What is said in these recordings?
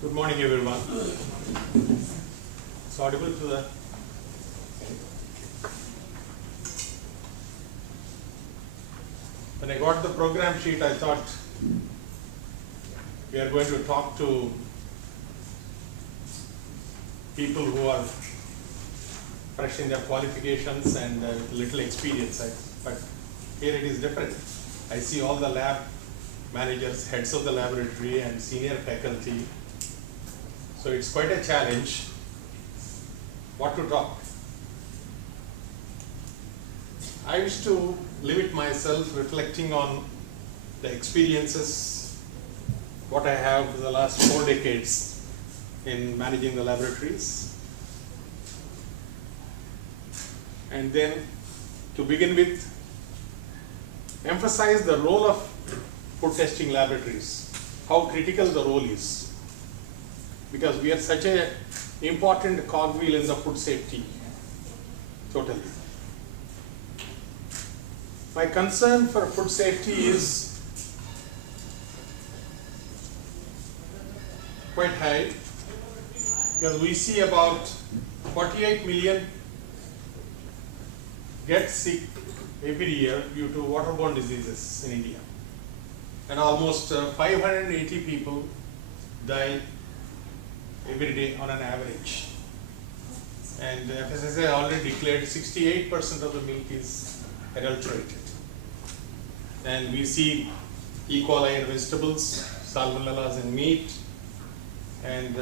Good morning, everyone. It's audible to the. When I got the program sheet, I thought we are going to talk to people who are fresh in their qualifications and with little experience. But here it is different. I see all the lab managers, heads of the laboratory, and senior faculty. So it's quite a challenge. What to talk? I wish to limit myself reflecting on the experiences, what I have for the last 4 decades in managing the laboratories. And then to begin with, emphasize the role of food testing laboratories, how critical the role is. Because we are such an important cogwheel in the food safety, totally. My concern for food safety is quite high because we see about 48 million get sick every year due to waterborne diseases in India, and almost 580 people die every day on an average. And FSSAI already declared 68% of the milk is adulterated. And we see E. coli in vegetables, salmonellas in meat, and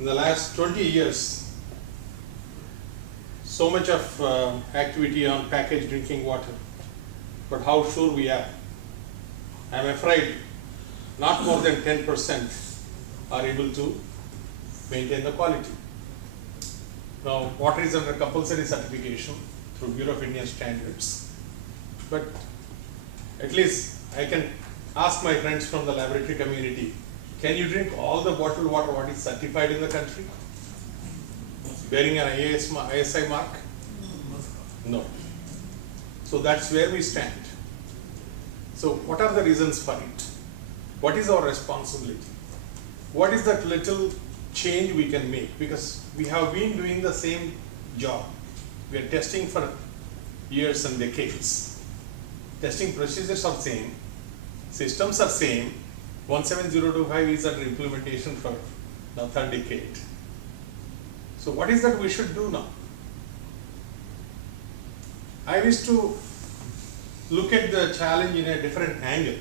in the last 20 years, so much of activity on packaged drinking water. But how sure we are? I'm afraid not more than 10% are able to maintain the quality. Now, water is under compulsory certification through Bureau of Indian Standards, but at least I can ask my friends from the laboratory community, can you drink all the bottled water what is certified in the country, bearing an ISI mark? No. So that's where we stand. So what are the reasons for it? What is our responsibility? What is that little change we can make? Because we have been doing the same job. We are testing for years and decades. Testing procedures are same, systems are same. 17025 is under implementation for the third decade. So what is that we should do now? I wish to look at the challenge in a different angle.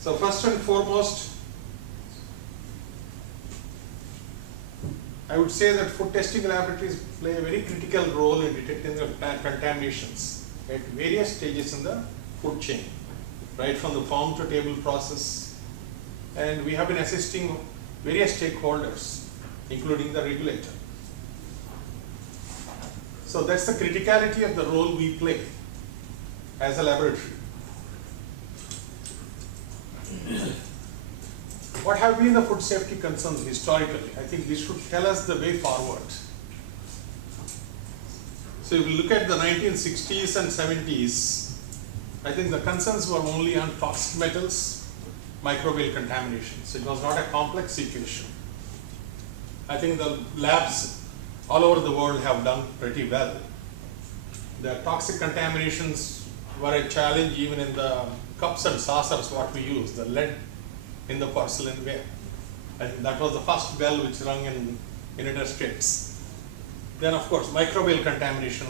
So first and foremost, I would say that food testing laboratories play a very critical role in detecting the contaminations at various stages in the food chain, right from the farm to table process. And we have been assisting various stakeholders, including the regulator. So that's the criticality of the role we play as a laboratory. What have been the food safety concerns historically? I think this should tell us the way forward. So if you look at the 1960s and 70s, I think the concerns were only on toxic metals, microbial contaminations. It was not a complex situation. I think the labs all over the world have done pretty well. The toxic contaminations were a challenge even in the cups and saucers what we use, the lead in the porcelain ware. And that was the first bell which rung in United States. Then of course microbial contamination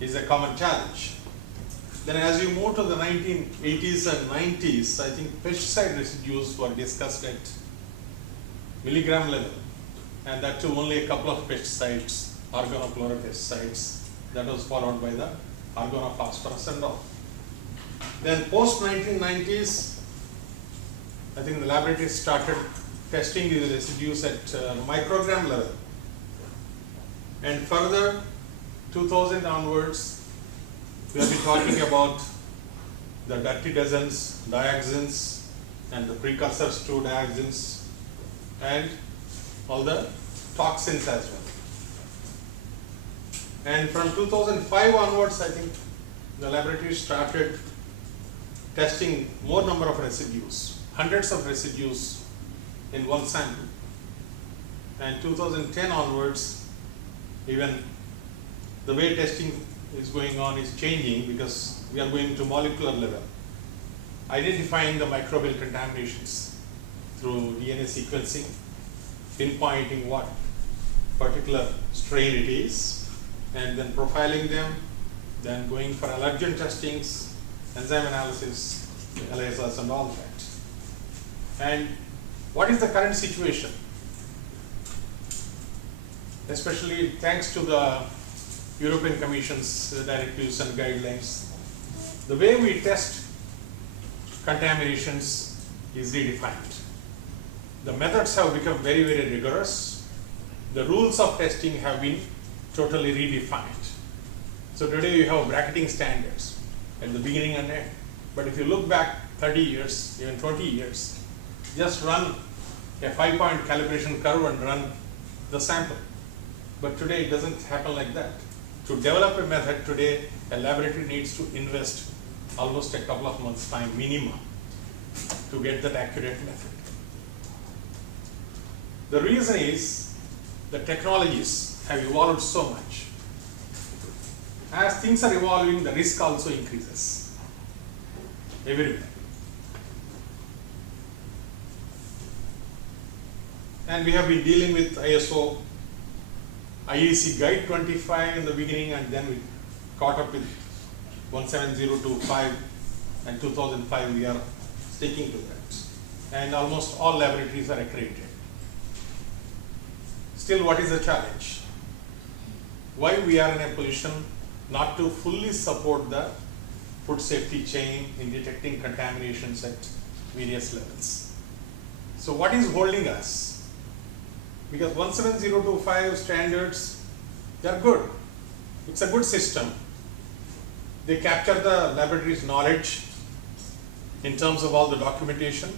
is a common challenge. Then as you move to the 1980s and 90s, I think pesticide residues were discussed at milligram level, and that too only a couple of pesticides, organochloropesticides, that was followed by the organophosphorus and all. Then post 1990s, I think the laboratories started testing these residues at microgram level. And further, 2000 onwards, we have been talking about the dirty dozens, dioxins, and the precursors to dioxins, and all the toxins as well. And from 2005 onwards, I think the laboratories started testing more number of residues, hundreds of residues in one sample. And 2010 onwards, even the way testing is going on is changing because we are going to molecular level, identifying the microbial contaminations through DNA sequencing, pinpointing what particular strain it is, and then profiling them, then going for allergen testings, enzyme analysis, ELISAs and all that. And what is the current situation? Especially thanks to the European Commission's directives and guidelines, the way we test contaminations is redefined. The methods have become very, very rigorous. The rules of testing have been totally redefined. So today you have bracketing standards at the beginning and end. But if you look back 30 years, even 20 years, just run a 5-point calibration curve and run the sample. But today it doesn't happen like that. To develop a method today, a laboratory needs to invest almost a couple of months' time minimum to get that accurate method. The reason is the technologies have evolved so much. As things are evolving, the risk also increases everywhere. And we have been dealing with ISO IEC Guide 25 in the beginning, and then we caught up with 17025 and 2005. We are sticking to that. And almost all laboratories are accredited. Still, what is the challenge? Why we are in a position not to fully support the food safety chain in detecting contaminations at various levels? So what is holding us? Because 17025 standards, they are good. It's a good system. They capture the laboratory's knowledge in terms of all the documentation.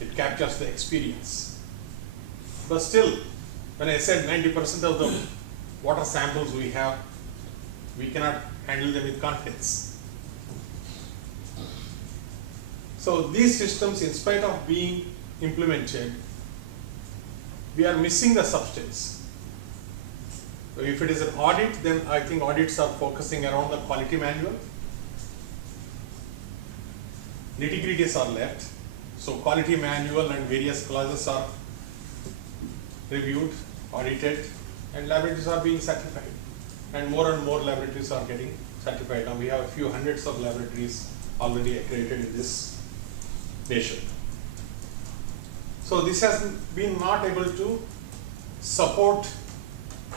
It captures the experience. But still, when I said 90% of the water samples we have, we cannot handle them with confidence. So these systems, in spite of being implemented, we are missing the substance. So if it is an audit, then I think audits are focusing around the quality manual. Nitty-gritties are left. So quality manual and various clauses are reviewed, audited, and laboratories are being certified. And more laboratories are getting certified. Now we have a few hundreds of laboratories already accredited in this nation. So this has been not able to support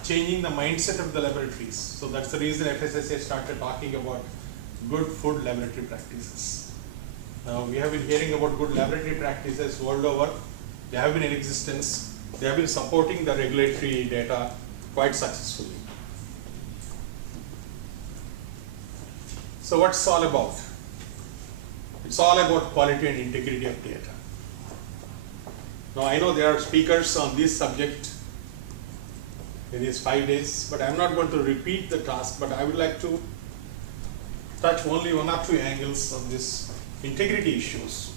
changing the mindset of the laboratories. So that's the reason FSSAI started talking about good food laboratory practices. Now we have been hearing about good laboratory practices world over. They have been in existence. They have been supporting the regulatory data quite successfully. So what's it all about? It's all about quality and integrity of data. Now I know there are speakers on this subject in these 5 days, but I'm not going to repeat the task, but I would like to touch only one or two angles of this integrity issues.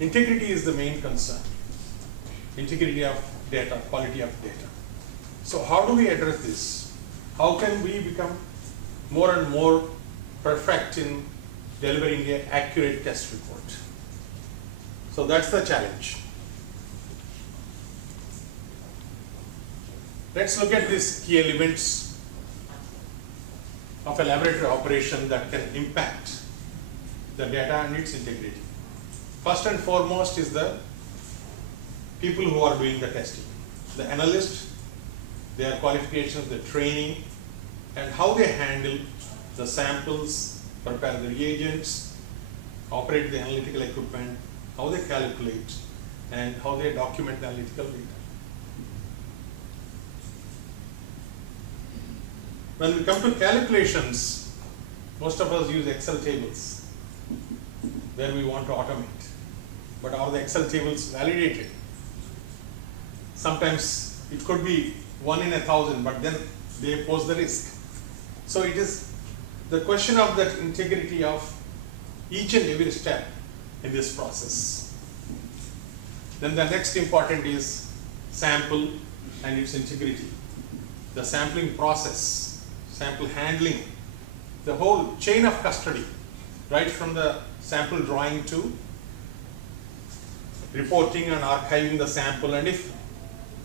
Integrity is the main concern. Integrity of data, quality of data. So how do we address this? How can we become more and more perfect in delivering an accurate test report? So that's the challenge. Let's look at these key elements of a laboratory operation that can impact the data and its integrity. First and foremost is the people who are doing the testing. The analyst, their qualifications, the training, and how they handle the samples, prepare the reagents, operate the analytical equipment, how they calculate, and how they document the analytical data. When we come to calculations, most of us use Excel tables where we want to automate. But are the Excel tables validated? Sometimes it could be 1 in 1,000, but then they pose the risk. So it is the question of that integrity of each and every step in this process. Then the next important is sample and its integrity. The sampling process, sample handling, the whole chain of custody, right from the sample drawing to reporting and archiving the sample, and if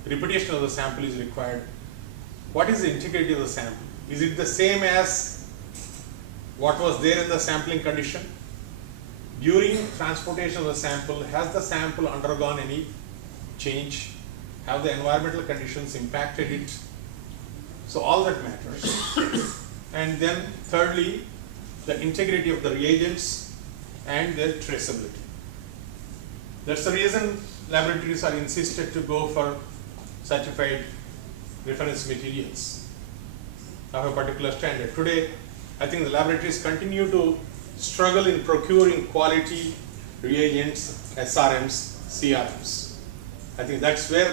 repetition of the sample is required, what is the integrity of the sample? Is it the same as what was there in the sampling condition? During transportation of the sample, has the sample undergone any change? Have the environmental conditions impacted it? So all that matters. And then thirdly, the integrity of the reagents and their traceability. That's the reason laboratories are insisted to go for certified reference materials of a particular standard. Today, I think the laboratories continue to struggle in procuring quality reagents, SRMs, CRMs. I think that's where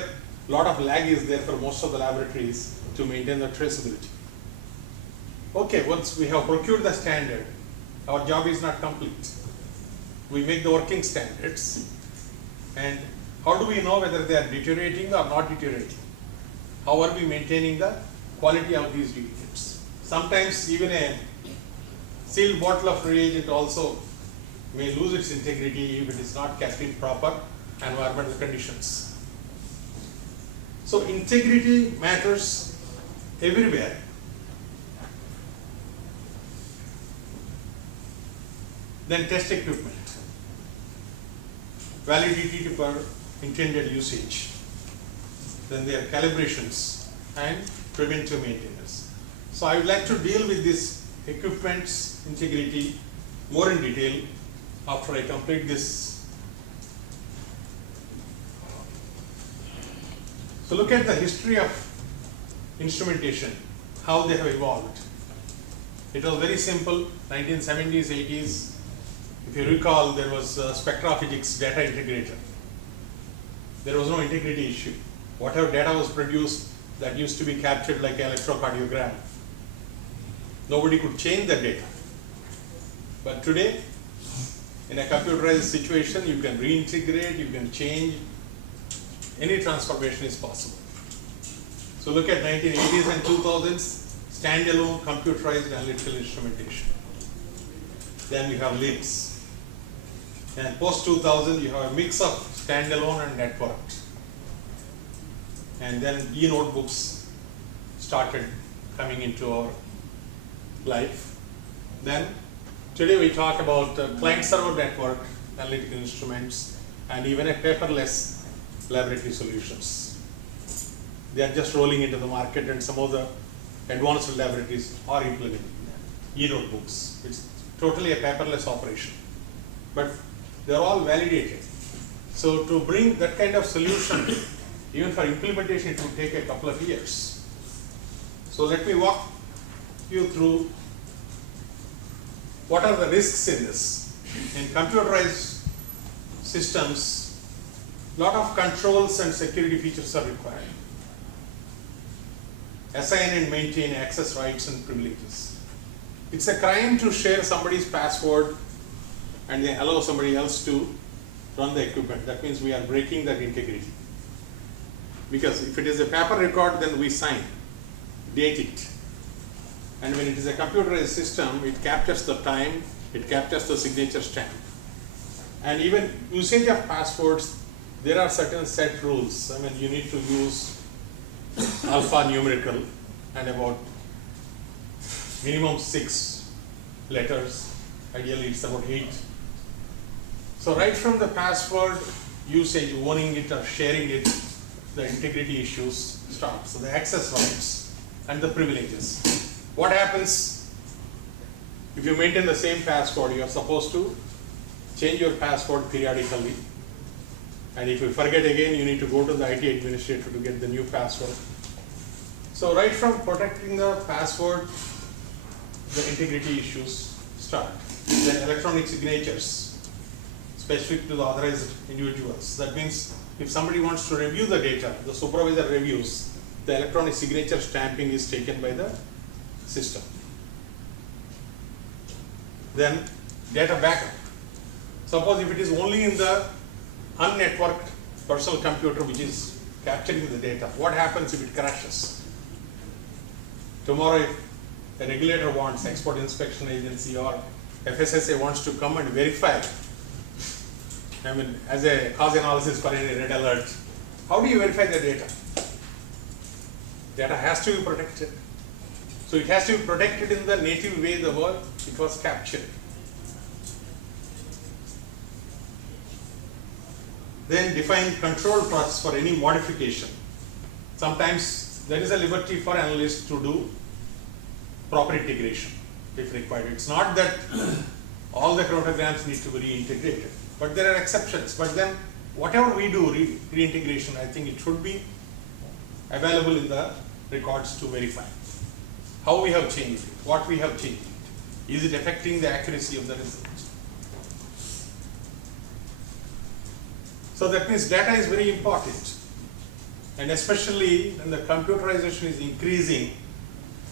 a lot of lag is there for most of the laboratories to maintain the traceability. Okay, once we have procured the standard, our job is not complete. We make the working standards, and how do we know whether they are deteriorating or not deteriorating? How are we maintaining the quality of these reagents? Sometimes even a sealed bottle of reagent also may lose its integrity if it is not kept in proper environmental conditions. So integrity matters everywhere. Then test equipment, validity for intended usage, then their calibrations and preventive maintenance. So I would like to deal with this equipment's integrity more in detail after I complete this. So look at the history of instrumentation, how they have evolved. It was very simple, 1970s, 80s. If you recall, there was a spectrophysics data integrator. There was no integrity issue. Whatever data was produced, that used to be captured like an electrocardiogram. Nobody could change the data. But today, in a computerized situation, you can reintegrate, you can change, any transformation is possible. So look at 1980s and 2000s, standalone computerized analytical instrumentation. Then we have LIMS. And post 2000, you have a mix of standalone and networked. And then e-notebooks started coming into our life. Then today we talk about client-server network, analytical instruments, and even a paperless laboratory solutions. They are just rolling into the market, and some of the advanced laboratories are implementing e-notebooks. It's totally a paperless operation, but they're all validated. So to bring that kind of solution, even for implementation, it will take a couple of years. So let me walk you through what are the risks in this. In computerized systems, a lot of controls and security features are required. Assign and maintain access rights and privileges. It's a crime to share somebody's password and then allow somebody else to run the equipment. That means we are breaking that integrity. Because if it is a paper record, then we sign, date it. And when it is a computerized system, it captures the time, it captures the signature stamp. And even usage of passwords, there are certain set rules. I mean, you need to use alphanumerical and about minimum 6 letters. Ideally, it's about 8. So right from the password usage, owning it or sharing it, the integrity issues start. So the access rights and the privileges. What happens if you maintain the same password? You are supposed to change your password periodically. And if you forget again, you need to go to the IT administrator to get the new password. So right from protecting the password, the integrity issues start. Then electronic signatures specific to the authorized individuals. That means if somebody wants to review the data, the supervisor reviews, the electronic signature stamping is taken by the system. Then data backup. Suppose if it is only in the unnetworked personal computer which is capturing the data. What happens if it crashes? Tomorrow if a regulator wants, Export Inspection Agency or FSSAI wants to come and verify, I mean, as a cause analysis for any red alert, how do you verify the data? Data has to be protected. So it has to be protected in the native way the word it was captured. Then define control process for any modification. Sometimes there is a liberty for analysts to do proper integration if required. It's not that all the cryptograms need to be reintegrated, but there are exceptions. But then whatever we do reintegration, I think it should be available in the records to verify how we have changed it, what we have changed it. Is it affecting the accuracy of the result? So that means data is very important, and especially when the computerization is increasing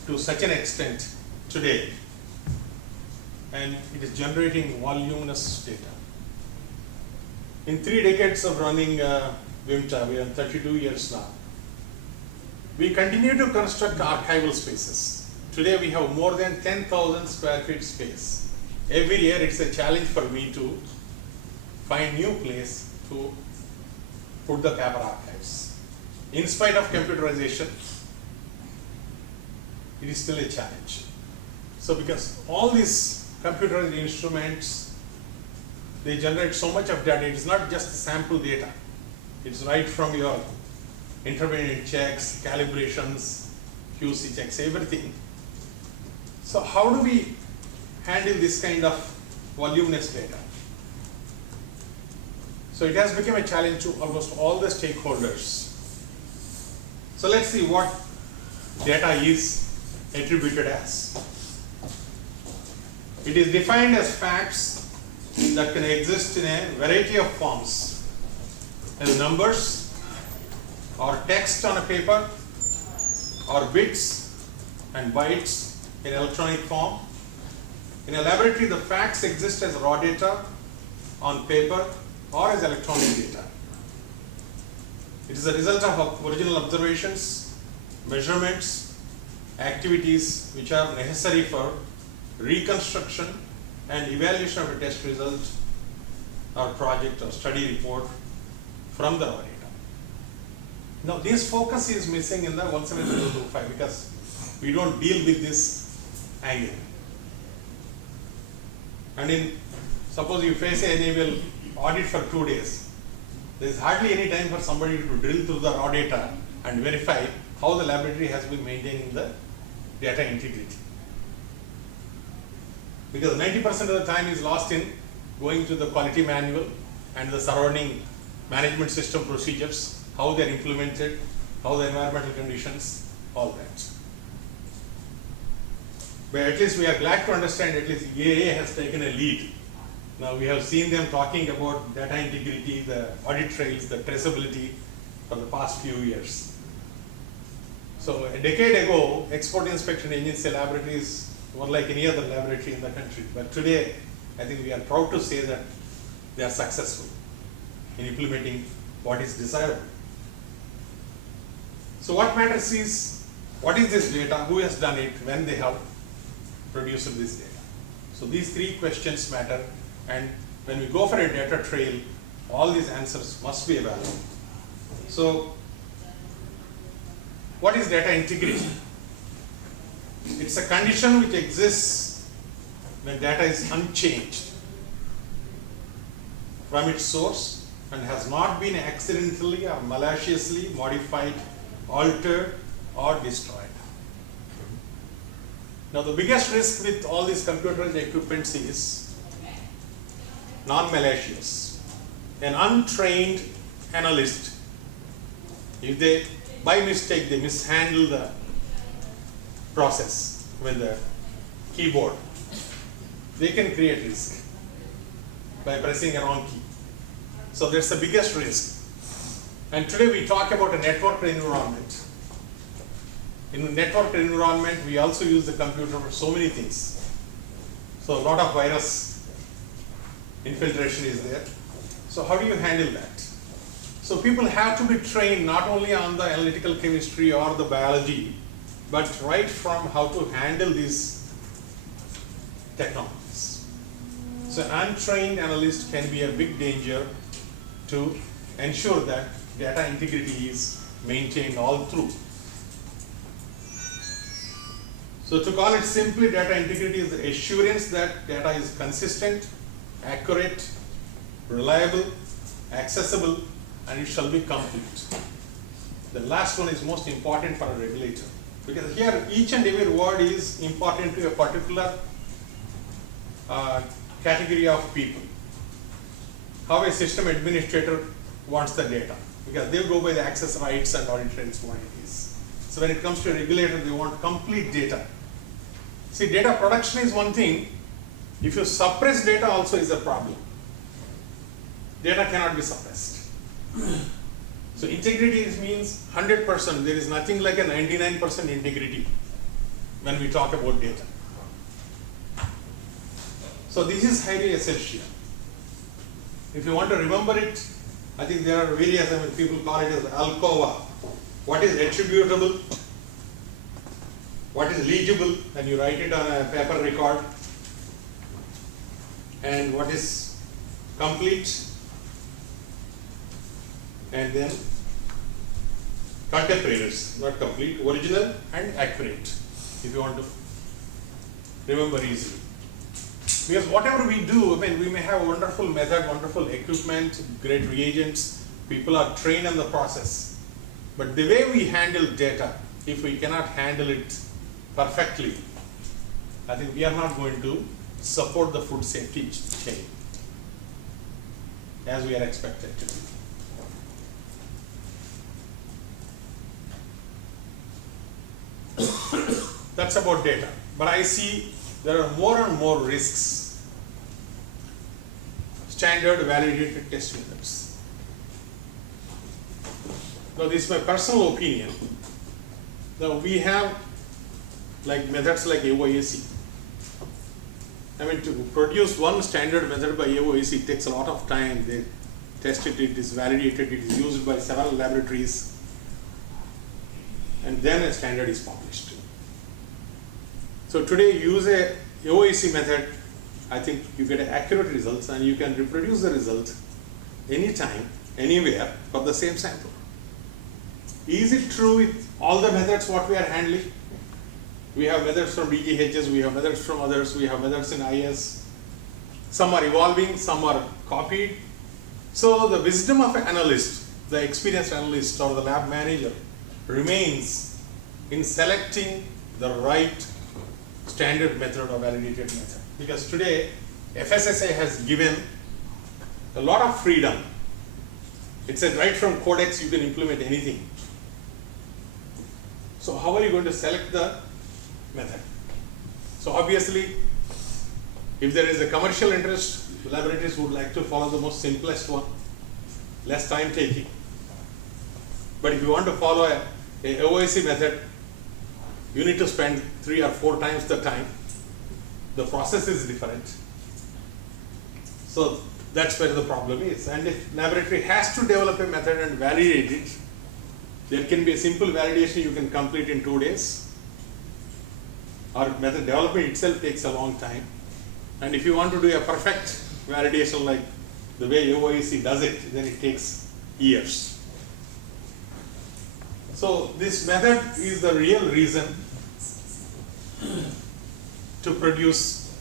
to such an extent today, and it is generating voluminous data. In 3 decades of running Vimta, we are 32 years now, we continue to construct archival spaces. Today we have more than 10,000 square feet space. Every year it's a challenge for me to find new place to put the paper archives. In spite of computerization, it is still a challenge. So because all these computerized instruments, they generate so much of data, it is not just sample data. It's right from your intermediate checks, calibrations, QC checks, everything. So how do we handle this kind of voluminous data? So it has become a challenge to almost all the stakeholders. So let's see what data is attributed as. It is defined as facts that can exist in a variety of forms, as numbers or text on a paper or bits and bytes in electronic form. In a laboratory, the facts exist as raw data on paper or as electronic data. It is a result of original observations, measurements, activities which are necessary for reconstruction and evaluation of a test result or project or study report from the raw data. Now this focus is missing in the 17025 because we don't deal with this angle. And in, suppose you face an annual audit for 2 days, there is hardly any time for somebody to drill through the raw data and verify how the laboratory has been maintaining the data integrity. Because 90% of the time is lost in going to the quality manual and the surrounding management system procedures, how they are implemented, how the environmental conditions, all that. But at least we are glad to understand at least EAA has taken a lead. Now we have seen them talking about data integrity, the audit trails, the traceability for the past few years. So a decade ago, Export Inspection Agency laboratories were like any other laboratory in the country. But today, I think we are proud to say that they are successful in implementing what is desirable. So what matters is, what is this data, who has done it, when they have produced this data. So these 3 questions matter, and when we go for a data trail, all these answers must be available. So what is data integrity? It's a condition which exists when data is unchanged from its source and has not been accidentally or maliciously modified, altered or destroyed. Now the biggest risk with all these computerized equipments is non-malicious. An untrained analyst, if they by mistake they mishandle the process with the keyboard, they can create risk by pressing a wrong key. So that's the biggest risk. And today we talk about a networked environment. In a networked environment, we also use the computer for so many things. So a lot of virus infiltration is there. So how do you handle that? So people have to be trained not only on the analytical chemistry or the biology, but right from how to handle these technologies. So an untrained analyst can be a big danger to ensure that data integrity is maintained all through. So to call it simply, data integrity is the assurance that data is consistent, accurate, reliable, accessible, and it shall be complete. The last one is most important for a regulator, because here each and every word is important to a particular category of people. How a system administrator wants the data, because they go by the access rights and audit rights what it is. So when it comes to a regulator, they want complete data. See, data production is one thing. If you suppress data also is a problem. Data cannot be suppressed. So integrity means 100%. There is nothing like a 99% integrity when we talk about data. So this is highly essential. If you want to remember it, I think there are various, people call it as ALCOVA. What is attributable? What is legible? When you write it on a paper record. And what is complete? And then contemporaries, not complete, original and accurate, if you want to remember easily. Because whatever we do, we may have wonderful method, wonderful equipment, great reagents, people are trained on the process. But the way we handle data, if we cannot handle it perfectly, I think we are not going to support the food safety chain as we are expected to. That's about data. But I see there are more and more risks. Standard validated test methods. Now this is my personal opinion. Now we have methods like AOAC. To produce one standard method by AOAC, it takes a lot of time. They test it, it is validated, it is used by several laboratories, and then a standard is published. So today use a AOAC method, I think you get accurate results and you can reproduce the result anytime, anywhere for the same sample. Is it true with all the methods what we are handling? We have methods from DGHs, we have methods from others, we have methods in IS. Some are evolving, some are copied. So the wisdom of an analyst, the experienced analyst or the lab manager remains in selecting the right standard method or validated method. Because today FSSAI has given a lot of freedom. It said right from codex you can implement anything. So how are you going to select the method? So obviously, if there is a commercial interest, laboratories would like to follow the most simplest one, less time taking. But if you want to follow a OIC method, you need to spend 3 or 4 times the time. The process is different. So that's where the problem is. And if laboratory has to develop a method and validate it, there can be a simple validation you can complete in 2 days. Or method development itself takes a long time. And if you want to do a perfect validation like the way OIC does it, then it takes years. So this method is the real reason to produce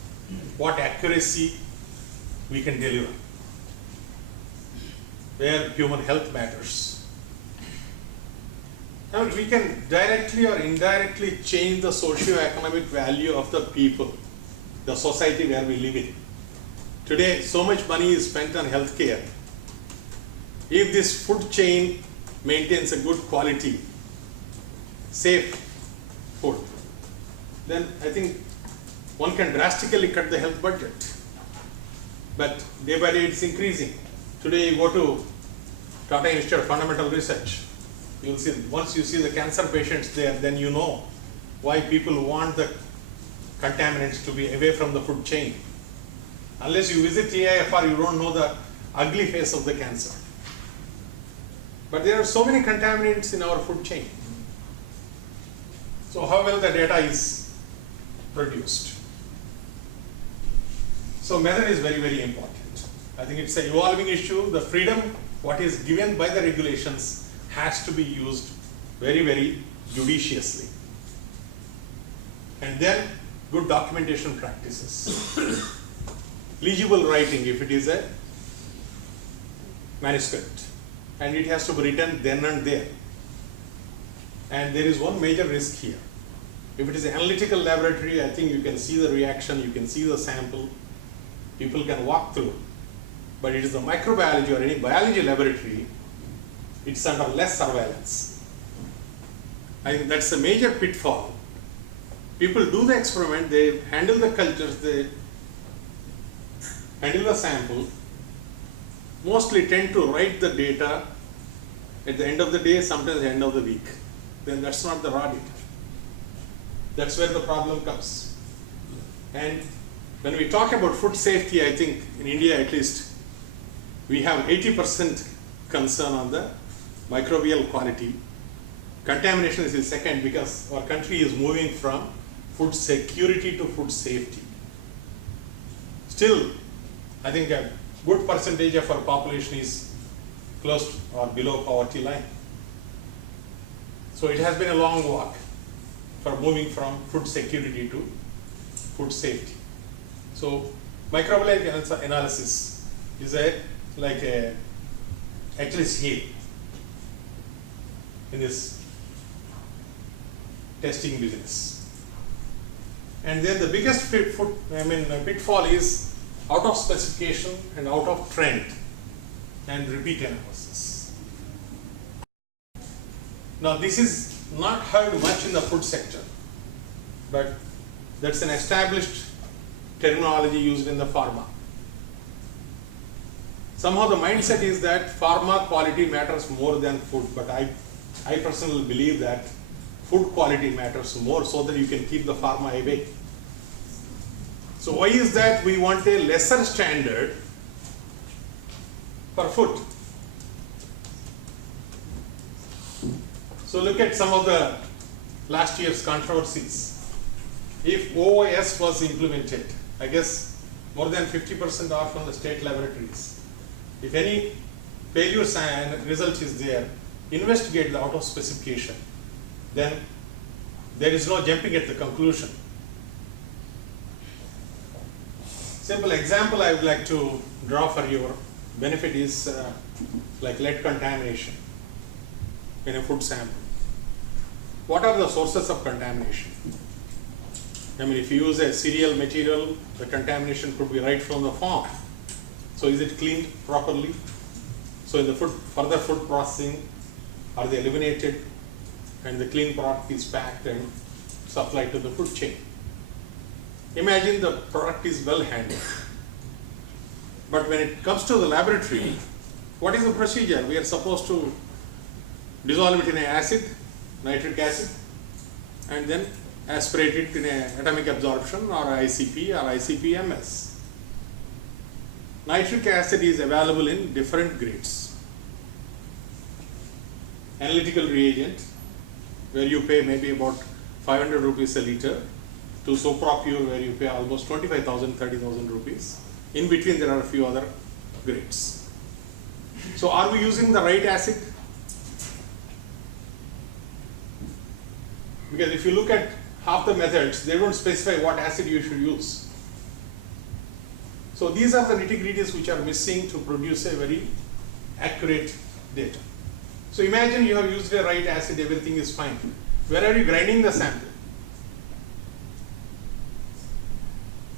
what accuracy we can deliver, where human health matters. Now we can directly or indirectly change the socio-economic value of the people, the society where we live in. Today, so much money is spent on healthcare. If this food chain maintains a good quality, safe food, then I think one can drastically cut the health budget. But day by day it's increasing. Today you go to Tata Institute of Fundamental Research, you'll see, once you see the cancer patients there, then you know why people want the contaminants to be away from the food chain. Unless you visit TIFR, you don't know the ugly face of the cancer. But there are so many contaminants in our food chain. So how well the data is produced? So method is very, very important. I think it's an evolving issue. The freedom, what is given by the regulations, has to be used very, very judiciously. And then good documentation practices. Legible writing if it is a manuscript. And it has to be written then and there. And there is one major risk here. If it is an analytical laboratory, I think you can see the reaction, you can see the sample, people can walk through. But it is a microbiology or any biology laboratory, it's under less surveillance. I think that's a major pitfall. People do the experiment, they handle the cultures, they handle the sample, mostly tend to write the data at the end of the day, sometimes the end of the week. Then that's not the raw data. That's where the problem comes. And when we talk about food safety, I think in India at least, we have 80% concern on the microbial quality. Contamination is the second because our country is moving from food security to food safety. Still, I think a good percentage of our population is close to or below poverty line. So it has been a long walk for moving from food security to food safety. So microbial analysis is actually scale in this testing business. And then the biggest pitfall is out of specification and out of trend and repeat analysis. Now this is not heard much in the food sector, but that's an established terminology used in the pharma. Somehow the mindset is that pharma quality matters more than food, but I personally believe that food quality matters more so that you can keep the pharma away. So why is that we want a lesser standard for food? So look at some of the last year's controversies. If OOS was implemented, I guess more than 50% are from the state laboratories. If any failure result is there, investigate the out of specification. Then there is no jumping at the conclusion. Simple example I would like to draw for your benefit is like lead contamination in a food sample. What are the sources of contamination? I mean, if you use a cereal material, the contamination could be right from the farm. So is it cleaned properly? So in the further food processing, are they eliminated and the clean product is packed and supplied to the food chain? Imagine the product is well handled. But when it comes to the laboratory, what is the procedure? We are supposed to dissolve it in an acid, nitric acid, and then aspirate it in an atomic absorption or ICP or ICP-MS. Nitric acid is available in different grades. Analytical reagent, where you pay maybe about 500 rupees a liter, to Sopra-Pure, where you pay almost 25,000, 30,000 rupees. In between, there are a few other grades. So are we using the right acid? Because if you look at half the methods, they don't specify what acid you should use. So these are the nitty-gritties which are missing to produce a very accurate data. So imagine you have used the right acid, everything is fine. Where are you grinding the sample?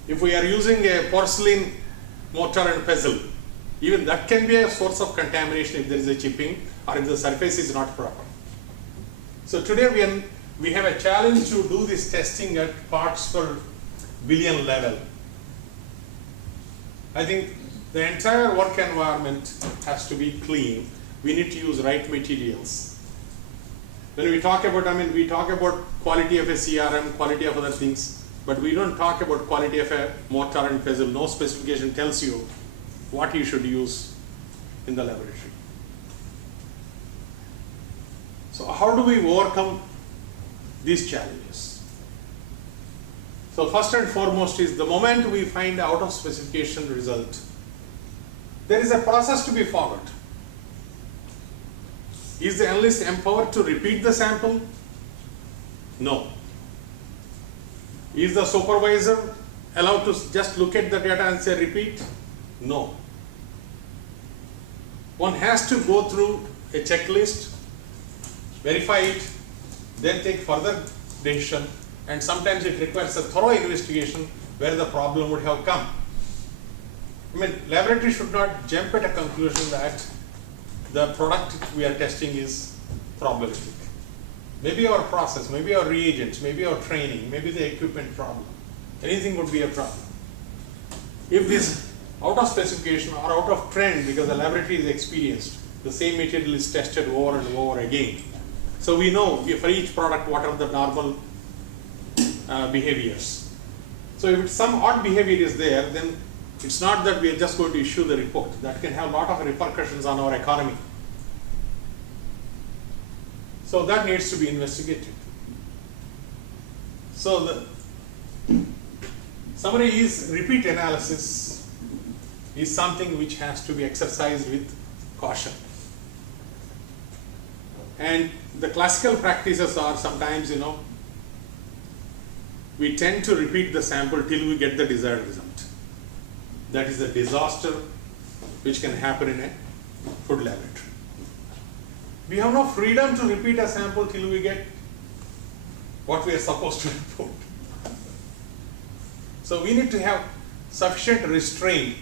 If we are using a porcelain mortar and pestle, even that can be a source of contamination if there is a chipping or if the surface is not proper. So today we have a challenge to do this testing at parts per billion level. I think the entire work environment has to be clean. We need to use right materials. When we talk about, we talk about quality of a CRM, quality of other things, but we don't talk about quality of a mortar and pestle. No specification tells you what you should use in the laboratory. So how do we overcome these challenges? So first and foremost is the moment we find out of specification result, there is a process to be followed. Is the analyst empowered to repeat the sample? No. Is the supervisor allowed to just look at the data and say repeat? No. One has to go through a checklist, verify it, then take further decision, and sometimes it requires a thorough investigation where the problem would have come. I mean, laboratory should not jump at a conclusion that the product we are testing is problematic. Maybe our process, maybe our reagents, maybe our training, maybe the equipment problem. Anything would be a problem. If this out of specification or out of trend, because the laboratory is experienced, the same material is tested over and over again. So we know for each product what are the normal behaviors. So if some odd behavior is there, then it's not that we are just going to issue the report. That can have a lot of repercussions on our economy. So that needs to be investigated. So the summary is repeat analysis is something which has to be exercised with caution. And the classical practices are sometimes, we tend to repeat the sample till we get the desired result. That is a disaster which can happen in a food laboratory. We have no freedom to repeat a sample till we get what we are supposed to report. So we need to have sufficient restraint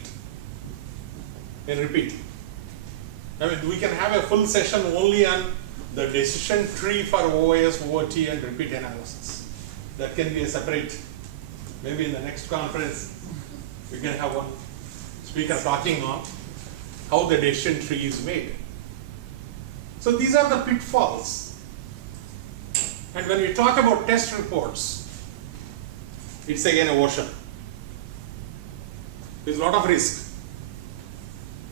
in repeating. I mean, we can have a full session only on the decision tree for OIS, OT, and repeat analysis. That can be a separate, maybe in the next conference, we can have one speaker talking on how the decision tree is made. So these are the pitfalls. And when we talk about test reports, it's again a ocean. There's a lot of risk.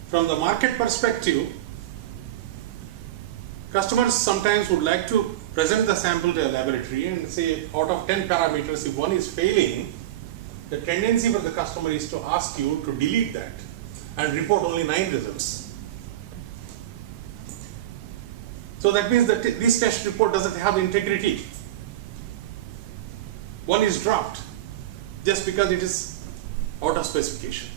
From the market perspective, customers sometimes would like to present the sample to a laboratory and say out of 10 parameters, if one is failing, the tendency for the customer is to ask you to delete that and report only 9 results. So that means that this test report doesn't have integrity. One is dropped just because it is out of specification.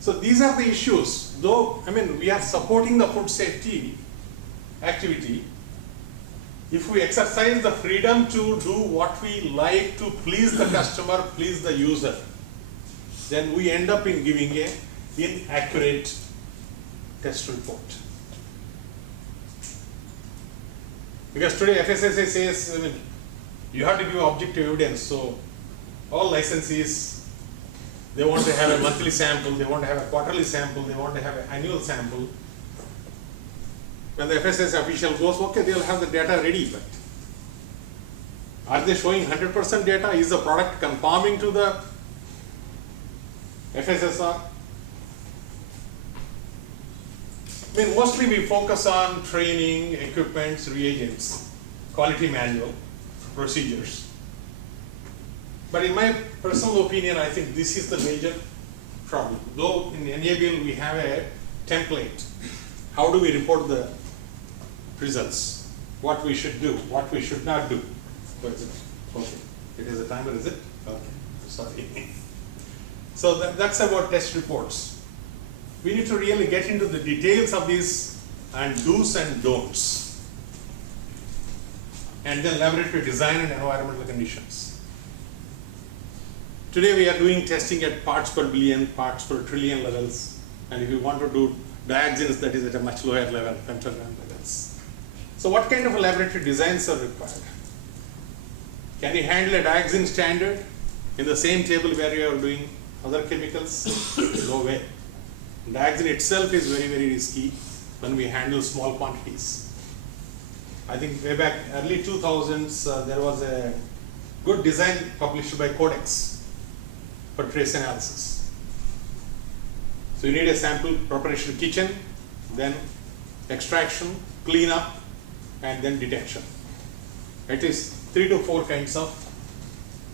So these are the issues. Though, I mean, we are supporting the food safety activity, if we exercise the freedom to do what we like to please the customer, please the user, then we end up in giving a inaccurate test report. Because today FSSAI says, I mean, you have to give objective evidence. So all licensees, they want to have a monthly sample, they want to have a quarterly sample, they want to have an annual sample. When the FSSAI official goes, okay, they'll have the data ready, but are they showing 100% data? Is the product conforming to the FSSR? I mean, mostly we focus on training, equipments, reagents, quality manual, procedures. But in my personal opinion, I think this is the major problem. Though in NABL we have a template. How do we report the results? What we should do, what we should not do. What is it? Okay. It is a timer, is it? Okay. Sorry. So that's about test reports. We need to really get into the details of these and do's and don'ts. And then laboratory design and environmental conditions. Today we are doing testing at parts per billion, parts per trillion levels. And if you want to do dioxins, that is at a much lower level, femtogram levels. So what kind of a laboratory designs are required? Can you handle a dioxin standard in the same table where you are doing other chemicals? No way. Dioxin itself is very, very risky when we handle small quantities. I think way back early 2000s, there was a good design published by Codex for trace analysis. So you need a sample preparation kitchen, then extraction, cleanup, and then detection. At least 3 to 4 kinds of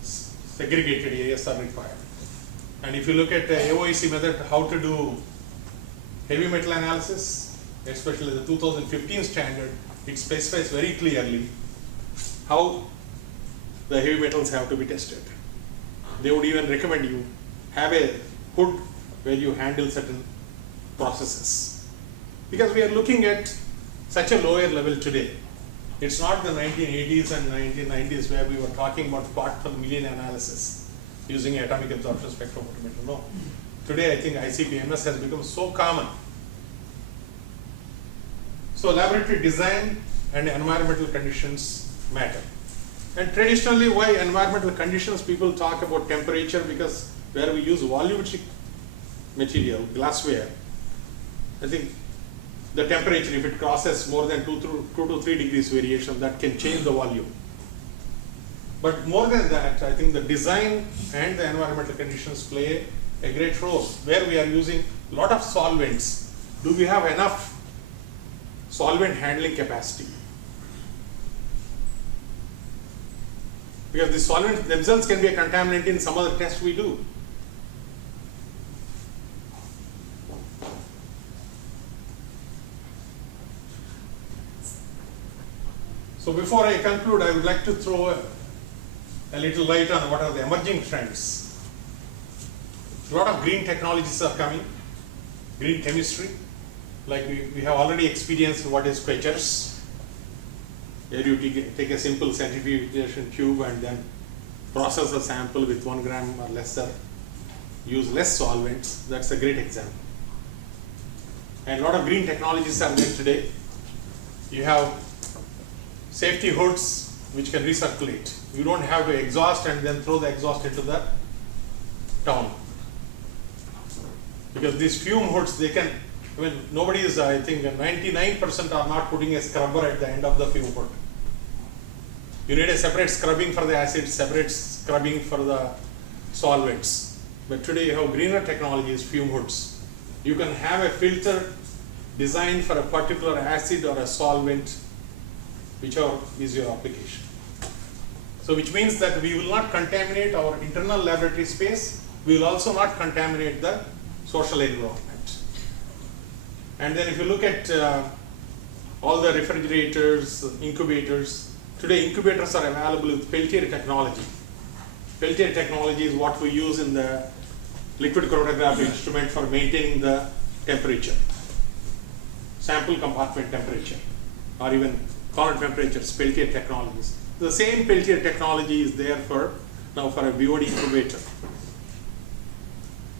segregated areas are required. And if you look at the AOEC method, how to do heavy metal analysis, especially the 2015 standard, it specifies very clearly how the heavy metals have to be tested. They would even recommend you have a hood where you handle certain processes. Because we are looking at such a lower level today. It's not the 1980s and 1990s where we were talking about part per million analysis using atomic absorption spectrophotometer. No. Today I think ICP-MS has become so common. So laboratory design and environmental conditions matter. And traditionally, why environmental conditions? People talk about temperature because where we use volumetric material, glassware, I think the temperature, if it crosses more than 2 to 3 degrees variation, that can change the volume. But more than that, I think the design and the environmental conditions play a great role. Where we are using a lot of solvents, do we have enough solvent handling capacity? Because the solvents themselves can be a contaminant in some other tests we do. So before I conclude, I would like to throw a little light on what are the emerging trends. A lot of green technologies are coming, green chemistry, like we have already experienced what is quenchers. Here you take a simple centrifugation tube and then process a sample with 1 gram or lesser, use less solvents. That's a great example. And a lot of green technologies are made today. You have safety hoods which can recirculate. You don't have to exhaust and then throw the exhaust into the town. Because these fume hoods, they can, I mean, nobody is, I think 99% are not putting a scrubber at the end of the fume hood. You need a separate scrubbing for the acids, separate scrubbing for the solvents. But today you have greener technologies, fume hoods. You can have a filter designed for a particular acid or a solvent, whichever is your application. So which means that we will not contaminate our internal laboratory space, we will also not contaminate the social environment. And then if you look at all the refrigerators, incubators, today incubators are available with Peltier technology. Peltier technology is what we use in the liquid chromatography instrument for maintaining the temperature, sample compartment temperature, or even column temperatures, Peltier technologies. The same Peltier technology is there for now for a BOD incubator.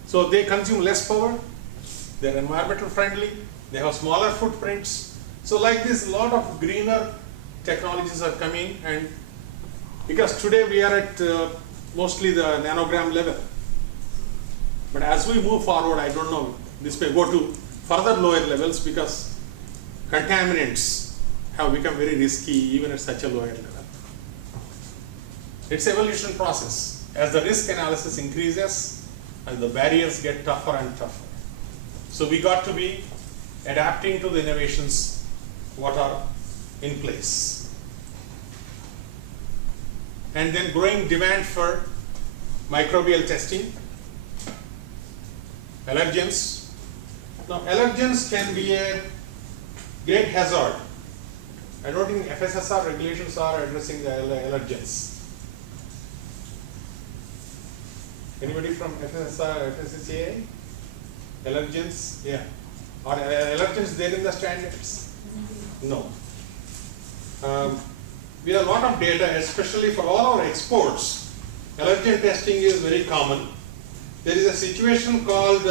So they consume less power, they're environmental friendly, they have smaller footprints. So like this, a lot of greener technologies are coming, and because today we are at mostly the nanogram level. But as we move forward, I don't know, this may go to further lower levels because contaminants have become very risky even at such a lower level. It's an evolution process. As the risk analysis increases, and the barriers get tougher and tougher. So we got to be adapting to the innovations what are in place. And then growing demand for microbial testing, allergens. Now allergens can be a great hazard. I don't think FSSAI regulations are addressing the allergens. Anybody from FSSAI, FSSAI? Allergens? Yeah. Are allergens there in the standards? No. We have a lot of data, especially for all our exports. Allergen testing is very common. There is a situation called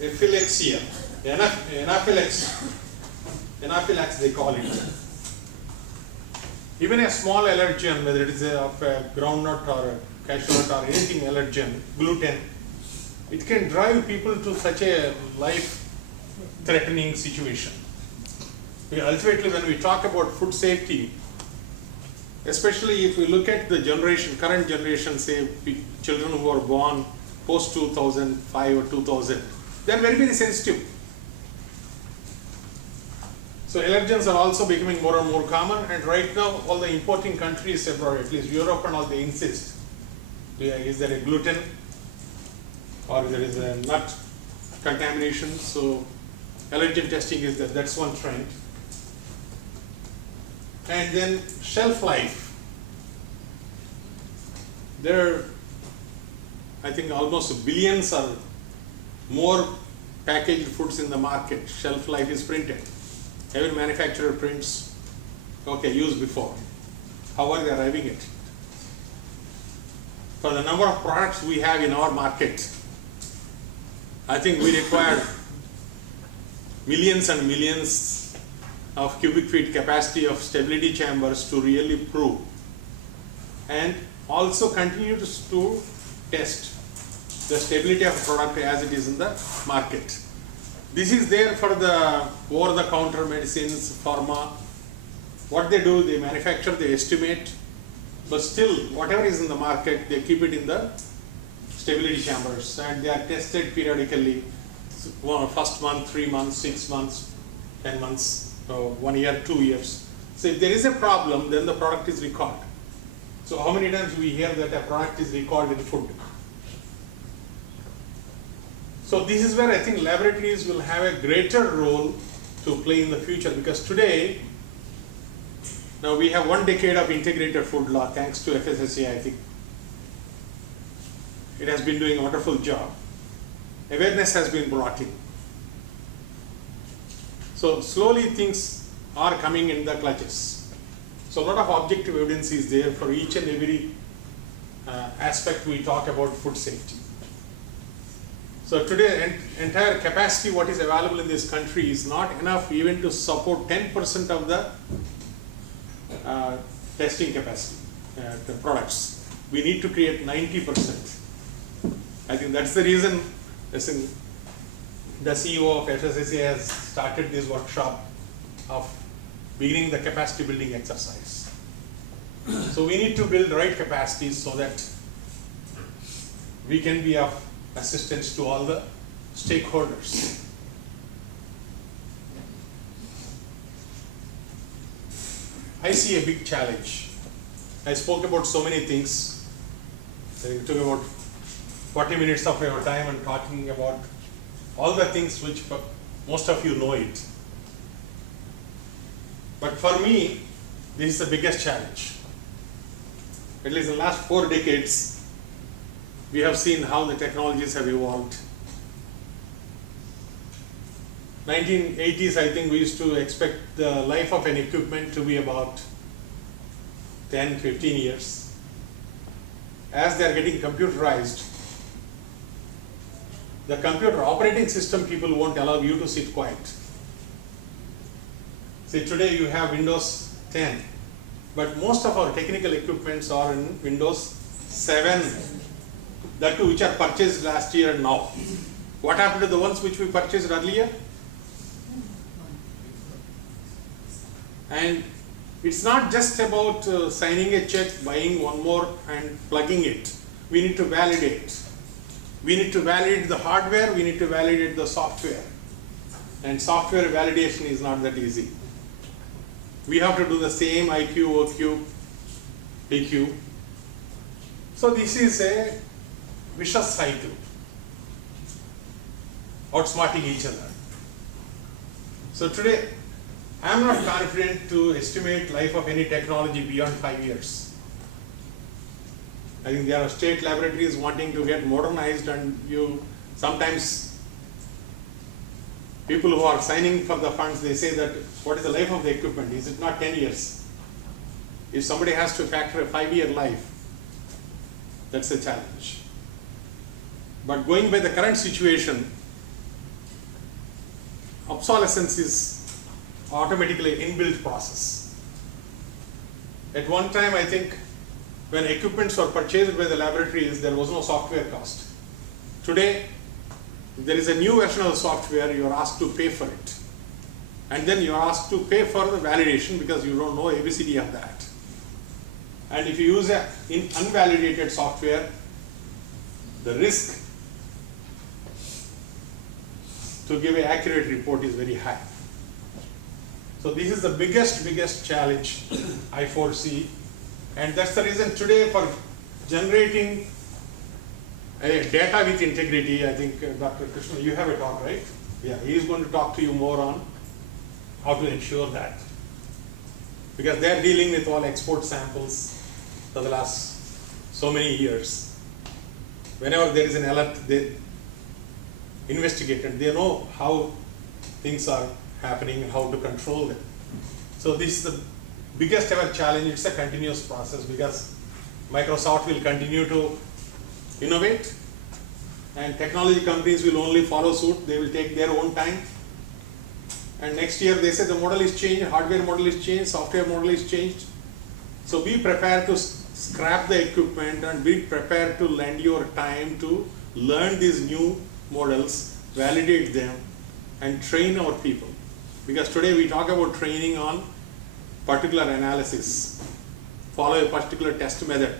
aphylaxia, anaphylaxis they call it. Even a small allergen, whether it is of a groundnut or a cashew nut or anything allergen, gluten, it can drive people to such a life-threatening situation. Ultimately, when we talk about food safety, especially if we look at the generation, current generation, say children who are born post 2005 or 2000, they are very, very sensitive. So allergens are also becoming more and more common, and right now all the importing countries abroad, at least Europe and all, they insist. Is there a gluten or there is a nut contamination? So allergen testing is that's one trend. And then shelf life. There are, I think, almost billions or more packaged foods in the market. Shelf life is printed. Every manufacturer prints, okay, used before. How are they arriving at? For the number of products we have in our market, I think we require millions and millions of cubic feet capacity of stability chambers to really prove and also continue to test the stability of a product as it is in the market. This is there for the over-the-counter medicines, pharma. What they do, they manufacture, they estimate, but still whatever is in the market, they keep it in the stability chambers and they are tested periodically. First month, 3 months, 6 months, 10 months, 1 year, 2 years. So if there is a problem, then the product is recalled. So how many times we hear that a product is recalled in food? So this is where I think laboratories will have a greater role to play in the future, because today, now we have 1 decade of integrated food law thanks to FSSAI, I think. It has been doing a wonderful job. Awareness has been brought in. So slowly things are coming in the clutches. So a lot of objective evidence is there for each and every aspect we talk about food safety. So today, entire capacity what is available in this country is not enough even to support 10% of the testing capacity, the products. We need to create 90%. I think that's the reason the CEO of FSSAI has started this workshop of beginning the capacity building exercise. So we need to build the right capacities so that we can be of assistance to all the stakeholders. I see a big challenge. I spoke about so many things. It took about 40 minutes of your time and talking about all the things which most of you know it. But for me, this is the biggest challenge. At least in the last 4 decades, we have seen how the technologies have evolved. 1980s, I think we used to expect the life of an equipment to be about 10, 15 years. As they are getting computerized, the computer operating system people won't allow you to sit quiet. See, today you have Windows 10, but most of our technical equipments are in Windows 7. That too, which are purchased last year and now. What happened to the ones which we purchased earlier? And it's not just about signing a check, buying one more and plugging it. We need to validate. We need to validate the hardware, we need to validate the software. And software validation is not that easy. We have to do the same IQ, OQ, PQ. So this is a vicious cycle, outsmarting each other. So today, I am not confident to estimate life of any technology beyond 5 years. I think there are state laboratories wanting to get modernized, and sometimes people who are signing for the funds, they say that what is the life of the equipment? Is it not 10 years? If somebody has to factor a 5-year life, that's a challenge. But going by the current situation, obsolescence is automatically an inbuilt process. At one time, I think, when equipments were purchased by the laboratories, there was no software cost. Today, there is a new version of the software, you are asked to pay for it. And then you are asked to pay for the validation because you don't know ABCD of that. And if you use an unvalidated software, the risk to give an accurate report is very high. So this is the biggest challenge I foresee, and that's the reason today for generating data with integrity, I think Dr. Krishna, you have a talk, right? Yeah, he is going to talk to you more on how to ensure that. Because they are dealing with all export samples for the last so many years. Whenever there is an alert, they investigate and they know how things are happening and how to control them. So this is the biggest ever challenge. It's a continuous process because Microsoft will continue to innovate and technology companies will only follow suit. They will take their own time. And next year they say the model is changed, hardware model is changed, software model is changed. So be prepared to scrap the equipment and be prepared to lend your time to learn these new models, validate them, and train our people. Because today we talk about training on particular analysis, follow a particular test method.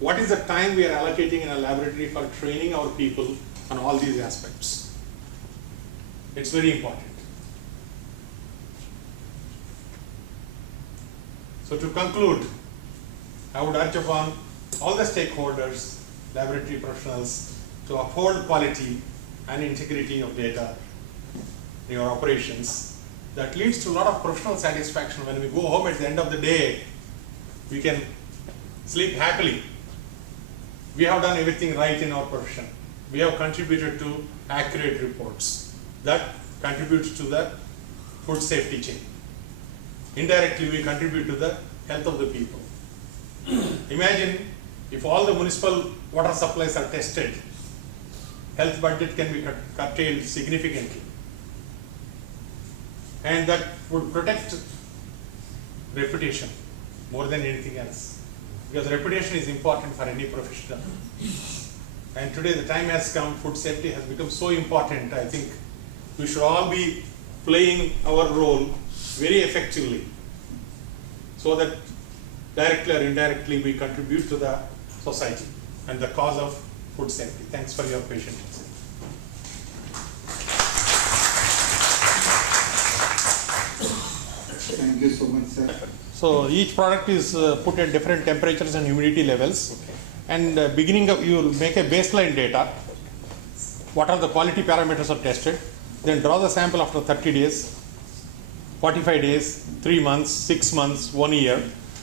What is the time we are allocating in a laboratory for training our people on all these aspects? It's very important. So to conclude, I would urge upon all the stakeholders, laboratory professionals, to uphold quality and integrity of data in your operations. That leads to a lot of professional satisfaction. When we go home at the end of the day, we can sleep happily. We have done everything right in our profession. We have contributed to accurate reports. That contributes to the food safety chain. Indirectly, we contribute to the health of the people. Imagine if all the municipal water supplies are tested, health budget can be curtailed significantly. And that would protect reputation more than anything else. Because reputation is important for any professional. And today the time has come, food safety has become so important. I think we should all be playing our role very effectively so that directly or indirectly we contribute to the society and the cause of food safety. Thanks for your patience. Thank you so much, sir. So each product is put at different temperatures and humidity levels. And beginning of, you will make a baseline data. What are the quality parameters are tested? Then draw the sample after 30 days, 45 days, 3 months, 6 months, 1 year.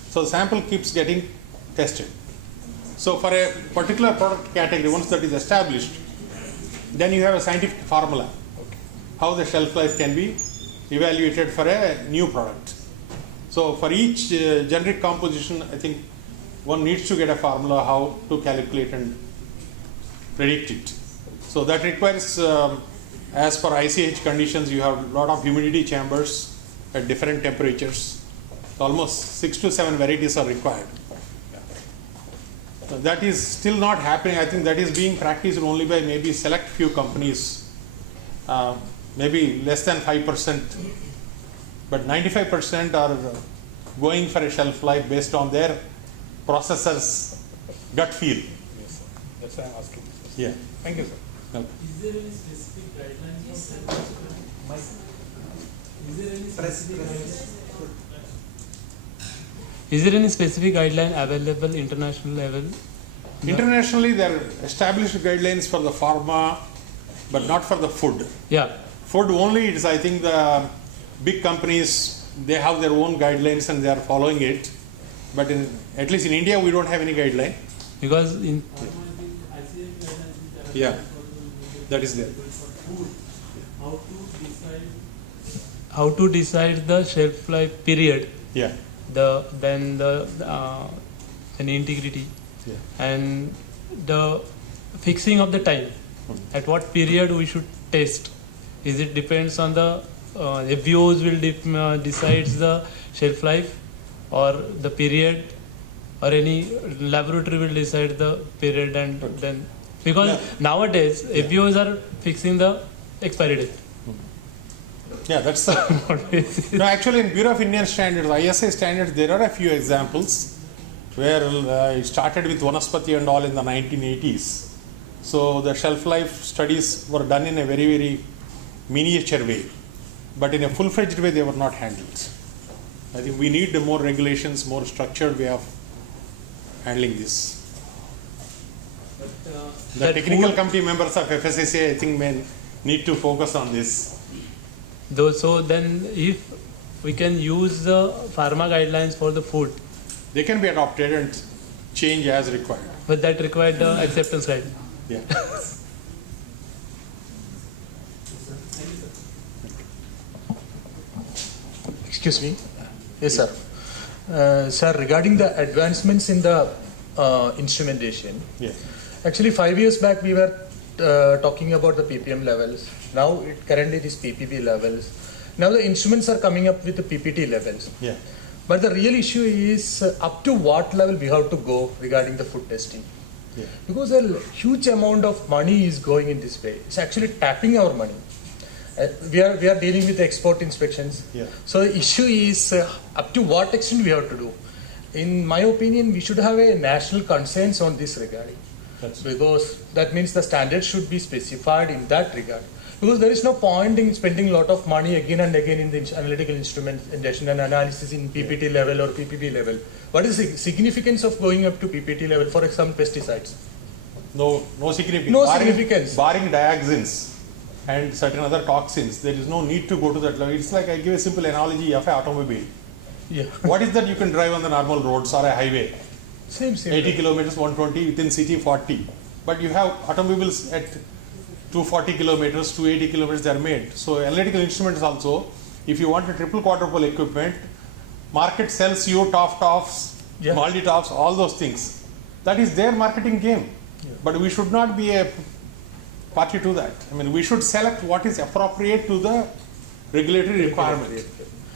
So the sample keeps getting tested. So for a particular product category, once that is established, then you have a scientific formula how the shelf life can be evaluated for a new product. So for each generic composition, I think one needs to get a formula how to calculate and predict it. So that requires, as per ICH conditions, you have a lot of humidity chambers at different temperatures. Almost 6 to 7 varieties are required. So that is still not happening. I think that is being practiced only by maybe select few companies, maybe less than 5%. But 95% are going for a shelf life based on their processor's gut feel. Yes, sir. That's why I'm asking. Yeah. Thank you, sir. Okay. Is there any specific guidelines for Is there any specific guidelines? Is there any specific guideline available international level? Internationally, there are established guidelines for the pharma, but not for the food. Yeah. Food only, it is, I think, the big companies, they have their own guidelines and they are following it. But at least in India, we don't have any guideline. Because in Yeah, that is there. how to decide the shelf life period, Yeah. then integrity, Yeah. and the fixing of the time. At what period we should test? Is it depends on the FBOs will decides the shelf life, or the period, or any laboratory will decide the period, and then because nowadays FBOs are fixing the expiry date. Yeah, that's the. No, actually, in Bureau of Indian Standards, ISI standards, there are a few examples where it started with Vanaspati and all in the 1980s. So the shelf life studies were done in a very, very miniature way, but in a full-fledged way, they were not handled. I think we need more regulations, more structured way of handling this. The that technical food- committee members of FSSAI, I think, may need to focus on this. Though, so then if we can use the pharma guidelines for the food, They can be adopted and change as required. but that required the acceptance guide. Yeah. Excuse me. Yes, sir. Sir, regarding the advancements in the instrumentation, Yeah. actually 5 years back we were talking about the ppm levels. Now it currently it is ppb levels. Now the instruments are coming up with the ppt levels. Yeah. But the real issue is up to what level we have to go regarding the food testing. Yeah. Because a huge amount of money is going in this way. It's actually tapping our money. We are dealing with export inspections. Yeah. So the issue is up to what extent we have to do. In my opinion, we should have a national consensus on this regarding. Because that means the standards should be specified in that regard. Because there is no point in spending a lot of money again and again in the analytical instrumentation and analysis in PPT level or PPP level. What is the significance of going up to PPT level for some pesticides? No significance. No significance. Barring dioxins and certain other toxins, there is no need to go to that level. It's like, I give a simple analogy of an automobile. Yeah. What is that you can drive on the normal roads or a highway? Same. 80 kilometers, 120, within city 40. But you have automobiles at 240 kilometers, 280 kilometers they are made. So analytical instruments also, if you want a triple quadruple equipment, market sells you tops, Yeah. multi-tops, all those things. That is their marketing game. Yeah. But we should not be a party to that. I mean, we should select what is appropriate to the regulatory requirement.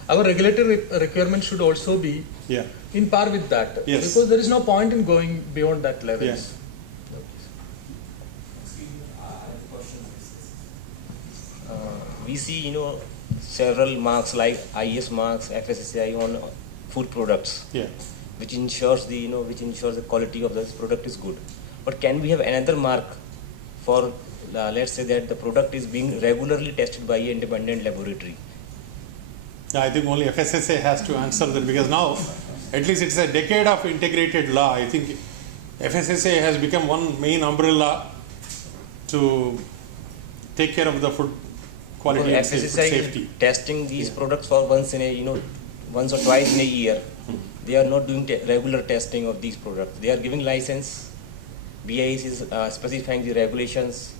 Our regulatory requirement should also be Yeah. in par with that. Yes. Because there is no point in going beyond that levels. Yes. We see, several marks like IS marks, FSSAI on food products, Yeah. which ensures the quality of this product is good. But can we have another mark for, let's say that the product is being regularly tested by an independent laboratory? I think only FSSA has to answer that, because now, at least it's a decade of integrated law. I think FSSA has become one main umbrella to take care of the food quality and FSSAI safety. is testing these products for once or twice in a year. They are not doing regular testing of these products. They are giving license. BIS is specifying the regulations.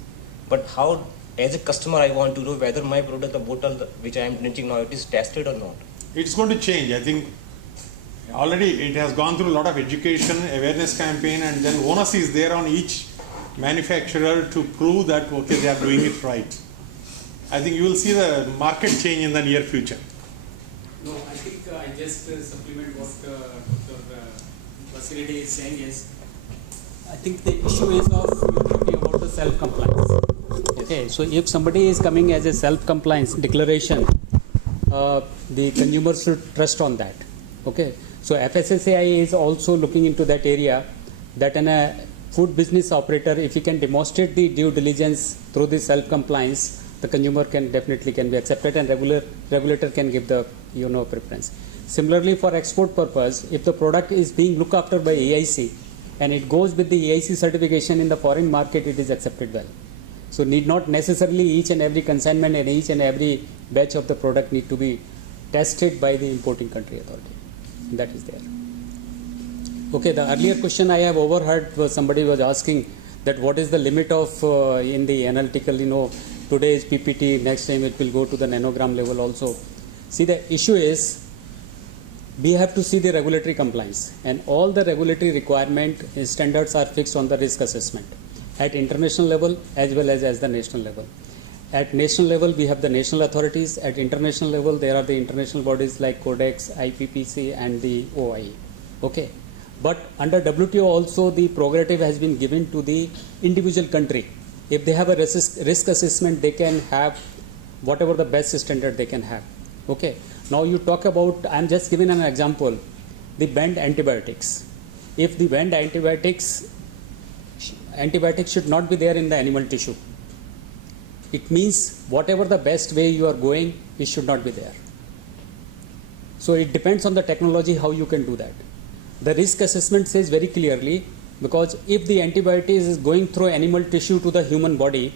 But how, as a customer, I want to know whether my product, the bottle which I am drinking now, it is tested or not. It's going to change. I think already it has gone through a lot of education, awareness campaign, and then onus is there on each manufacturer to prove that, okay, they are doing it right. I think you will see the market change in the near future. No, I think I just supplement what Dr. Vasireddi is saying is, I think the issue is of you're talking about the self-compliance. Okay, so if somebody is coming as a self-compliance declaration, the consumer should trust on that. Okay, so FSSAI is also looking into that area, that in a food business operator, if he can demonstrate the due diligence through the self-compliance, the consumer can definitely be accepted, and regulator can give the preference. Similarly, for export purpose, if the product is being looked after by AIC and it goes with the AIC certification in the foreign market, it is accepted well. So need not necessarily each and every consignment and each and every batch of the product need to be tested by the importing country authority. That is there. Okay, the earlier question I have overheard was somebody was asking that what is the limit of in the analytical, today is PPT, next time it will go to the nanogram level also. See, the issue is we have to see the regulatory compliance, and all the regulatory requirement standards are fixed on the risk assessment at international level as well as the national level. At national level, we have the national authorities. At international level, there are the international bodies like Codex, IPPC and the OIE. Okay. But under WTO also, the prerogative has been given to the individual country. If they have a risk assessment, they can have whatever the best standard they can have. Okay. Now you talk about, I am just giving an example, the banned antibiotics. If the banned antibiotics should not be there in the animal tissue. It means whatever the best way you are going, it should not be there. So it depends on the technology how you can do that. The risk assessment says very clearly, because if the antibiotic is going through animal tissue to the human body,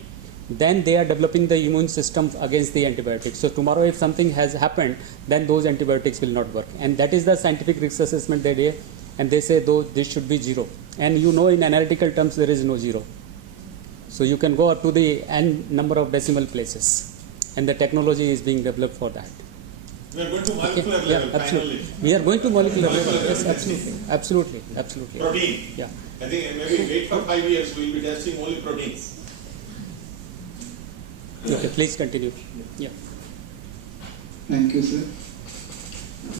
then they are developing the immune system against the antibiotics. So tomorrow if something has happened, then those antibiotics will not work. And that is the scientific risk assessment they do. And they say though this should be 0. And you know in analytical terms there is no 0. So you can go up to the n number of decimal places. And the technology is being developed for that. We are going to molecular level Absolutely. finally. We are going to molecular Molecular level. Yes, level absolutely. Absolutely. Absolutely. Protein. Yeah. I think maybe wait for 5 years, we will be testing only proteins. Okay, please continue. Yeah. Thank you, sir.